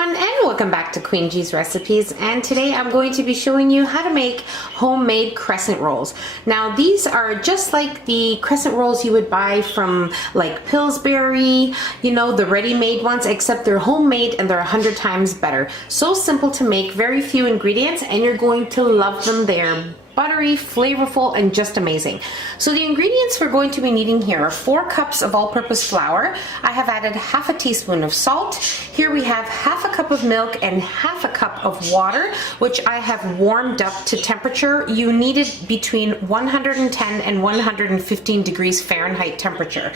everyone, and welcome back to Queen G's Recipes. And today I'm going to be showing you how to make homemade crescent rolls. Now these are just like the crescent rolls you would buy from like Pillsbury, you know, the ready-made ones, except they're homemade and they're 100 times better. So simple to make, very few ingredients, and you're going to love them. They're buttery, flavorful, and just amazing. So the ingredients we're going to be needing here are 4 cups of all-purpose flour. I have added half a teaspoon of salt. Here we have half a cup of milk and half a cup of water, which I have warmed up to temperature. You need it between 110 and 115 degrees Fahrenheit temperature.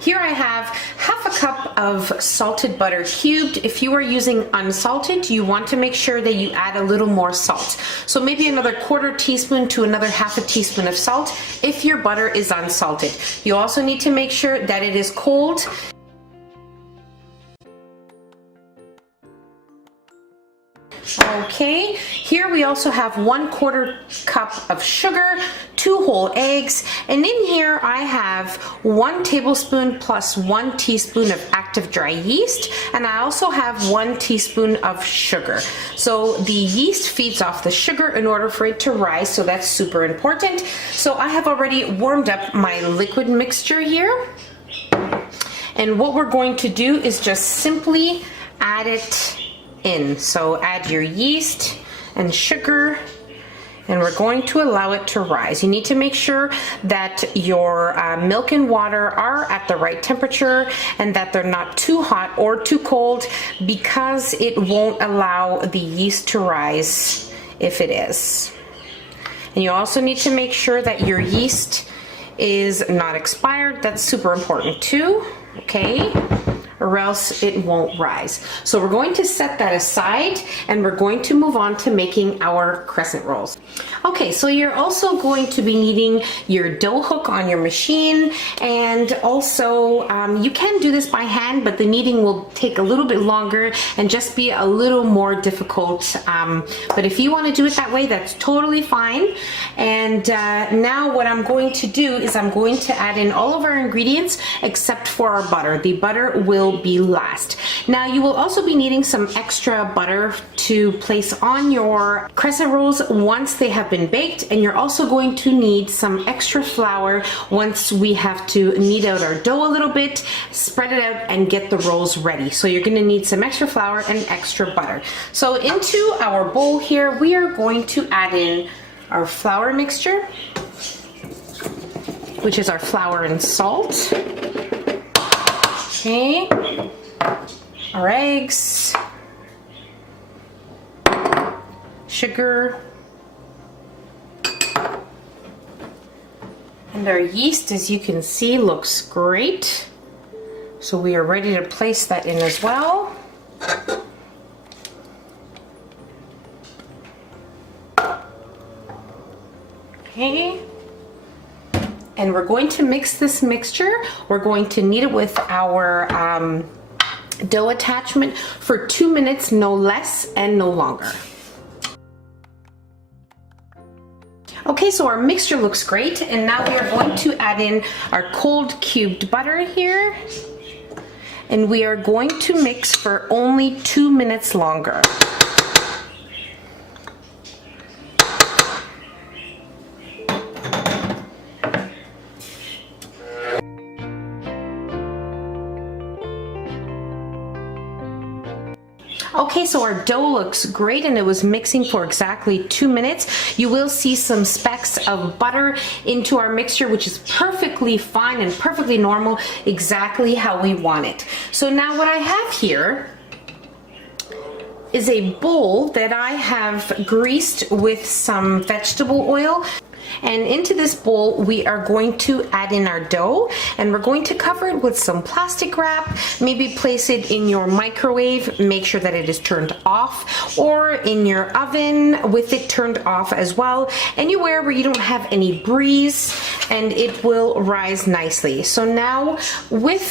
Here I have half a cup of salted butter cubed. If you are using unsalted, you want to make sure that you add a little more salt. So maybe another 1/4 teaspoon to another half a teaspoon of salt if your butter is unsalted. You also need to make sure that it is cold. Okay, here we also have 1/4 cup of sugar, 2 whole eggs, and in here I have 1 tablespoon plus 1 teaspoon of active dry yeast, and I also have 1 teaspoon of sugar. So the yeast feeds off the sugar in order for it to rise, so that's super important. So I have already warmed up my liquid mixture here, and what we're going to do is just simply add it in. So add your yeast and sugar, and we're going to allow it to rise. You need to make sure that your milk and water are at the right temperature and that they're not too hot or too cold, because it won't allow the yeast to rise if it is. And you also need to make sure that your yeast is not expired. That's super important too, okay? Or else it won't rise. So we're going to set that aside, and we're going to move on to making our crescent rolls. Okay, so you're also going to be needing your dough hook on your machine, and also you can do this by hand, but the kneading will take a little bit longer and just be a little more difficult. But if you want to do it that way, that's totally fine. And now what I'm going to do is I'm going to add in all of our ingredients except for our butter. The butter will be last. Now you will also be needing some extra butter to place on your crescent rolls once they have been baked, and you're also going to need some extra flour once we have to knead out our dough a little bit, spread it out, and get the rolls ready. So you're going to need some extra flour and extra butter. So into our bowl here, we are going to add in our flour mixture, which is our flour and salt. Okay, our eggs, sugar, and our yeast, as you can see, looks great. So we are ready to place that in as well. Okay. And we're going to mix this mixture. We're going to knead it with our dough attachment for 2 minutes, no less and no longer. Okay, so our mixture looks great, and now we are going to add in our cold cubed butter here, and we are going to mix for only 2 minutes longer. Okay, so our dough looks great, and it was mixing for exactly 2 minutes. You will see some specks of butter into our mixture, which is perfectly fine and perfectly normal, exactly how we want it. So now what I have here is a bowl that I have greased with some vegetable oil. And into this bowl, we are going to add in our dough, and we're going to cover it with some plastic wrap. Maybe place it in your microwave, make sure that it is turned off, or in your oven with it turned off as well. Anywhere where you don't have any breeze, and it will rise nicely. So now with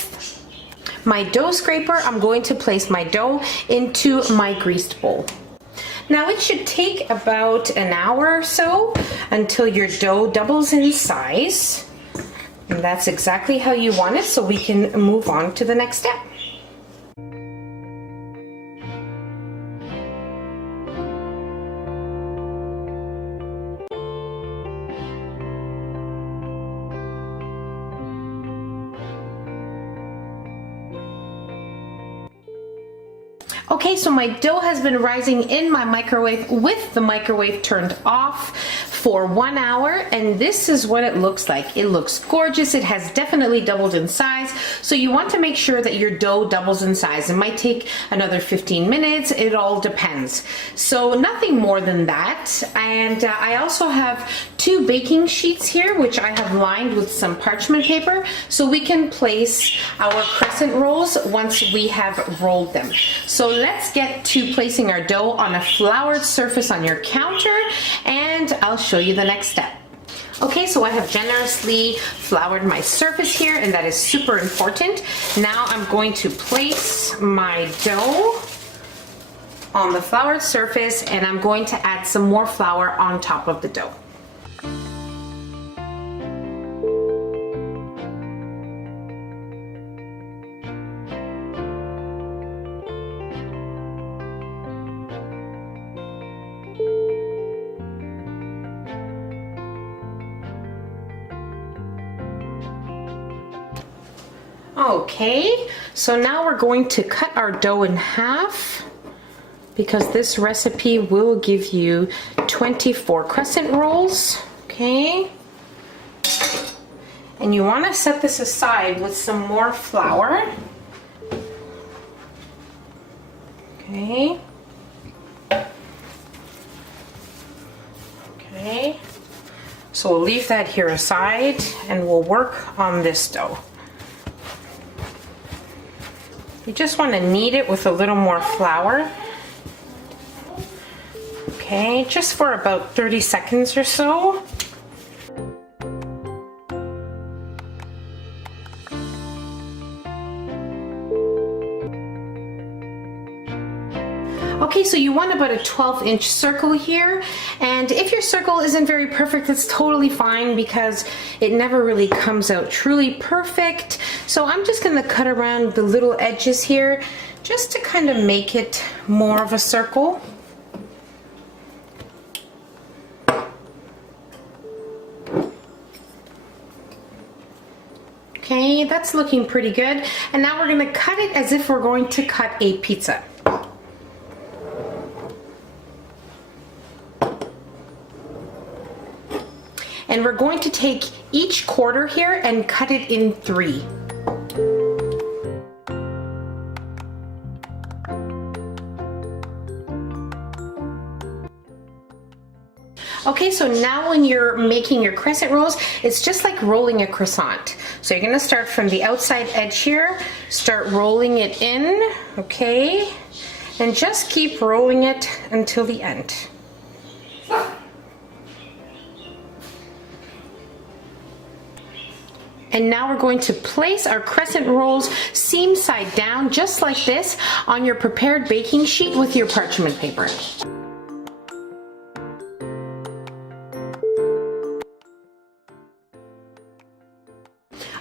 my dough scraper, I'm going to place my dough into my greased bowl. Now it should take about an hour or so until your dough doubles in size. And that's exactly how you want it, so we can move on to the next step. Okay, so my dough has been rising in my microwave with the microwave turned off for 1 hour, and this is what it looks like. It looks gorgeous. It has definitely doubled in size, so you want to make sure that your dough doubles in size. It might take another 15 minutes. It all depends. So nothing more than that. And I also have 2 baking sheets here, which I have lined with some parchment paper, so we can place our crescent rolls once we have rolled them. So let's get to placing our dough on a floured surface on your counter, and I'll show you the next step. Okay, so I have generously floured my surface here, and that is super important. Now I'm going to place my dough on the floured surface, and I'm going to add some more flour on top of the dough. Okay, so now we're going to cut our dough in half, because this recipe will give you 24 crescent rolls. Okay, and you want to set this aside with some more flour. Okay. Okay, so we'll leave that here aside, and we'll work on this dough. You just want to knead it with a little more flour. Okay, just for about 30 seconds or so. Okay, so you want about a 12-inch circle here, and if your circle isn't very perfect, that's totally fine, because it never really comes out truly perfect. So I'm just going to cut around the little edges here just to kind of make it more of a circle. Okay, that's looking pretty good. And now we're going to cut it as if we're going to cut a pizza. And we're going to take each quarter here and cut it in 3. Okay, so now when you're making your crescent rolls, it's just like rolling a croissant. So you're gonna start from the outside edge here, start rolling it in, okay? And just keep rolling it until the end. And now we're going to place our crescent rolls seam side down, just like this, on your prepared baking sheet with your parchment paper.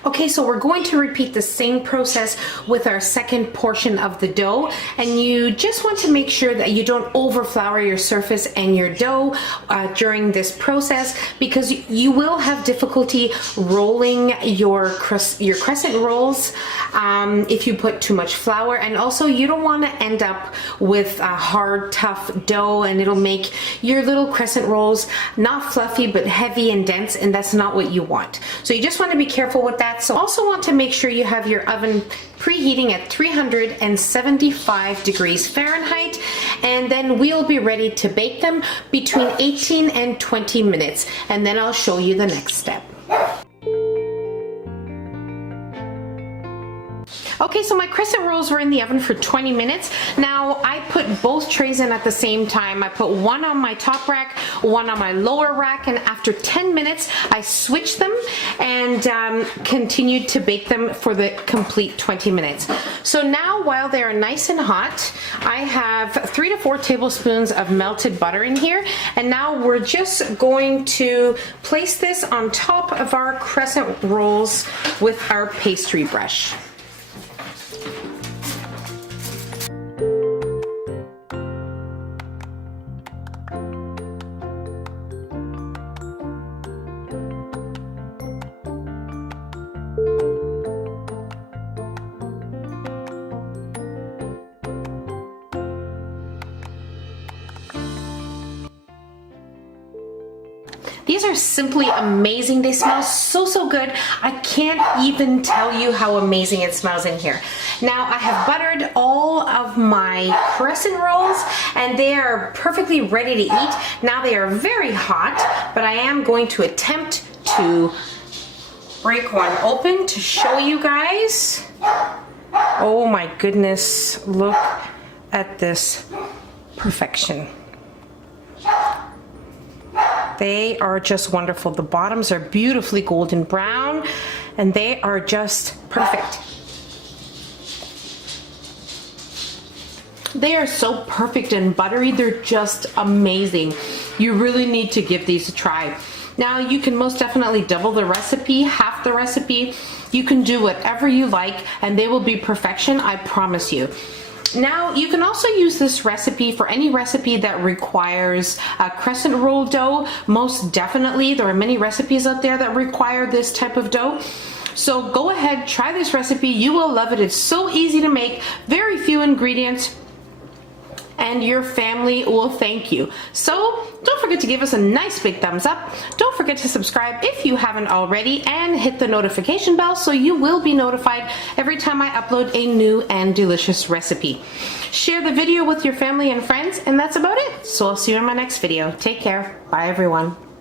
Okay, so we're going to repeat the same process with our second portion of the dough, and you just want to make sure that you don't overflour your surface and your dough during this process, because you will have difficulty rolling your crescent rolls if you put too much flour, and also you don't want to end up with a hard, tough dough, and it'll make your little crescent rolls not fluffy but heavy and dense, and that's not what you want. So you just want to be careful with that. So also want to make sure you have your oven preheating at 375 degrees Fahrenheit, and then we'll be ready to bake them between 18 and 20 minutes, and then I'll show you the next step. Okay, so my crescent rolls were in the oven for 20 minutes. Now I put both trays in at the same time. I put one on my top rack, one on my lower rack, and after 10 minutes I switched them and continued to bake them for the complete 20 minutes. So now, while they are nice and hot, I have 3 to 4 tablespoons of melted butter in here, and now we're just going to place this on top of our crescent rolls with our pastry brush. these are simply amazing. They smell so good. I can't even tell you how amazing it smells in here. Now I have buttered all of my crescent rolls and they are perfectly ready to eat. Now they are very hot, but I am going to attempt to break one open to show you guys. Oh my goodness, look at this perfection. They are just wonderful. The bottoms are beautifully golden brown and they are just perfect. They are so perfect and buttery. They're just amazing. You really need to give these a try. Now you can most definitely double the recipe, half the recipe. You can do whatever you like and they will be perfection, I promise you. Now you can also use this recipe for any recipe that requires a crescent roll dough. Most definitely, there are many recipes out there that require this type of dough. So go ahead, try this recipe. You will love it. It's so easy to make, very few ingredients, and your family will thank you. So don't forget to give us a nice big thumbs up. Don't forget to subscribe if you haven't already and hit the notification bell so you will be notified every time I upload a new and delicious recipe. Share the video with your family and friends, and that's about it. So I'll see you in my next video. Take care. Bye everyone.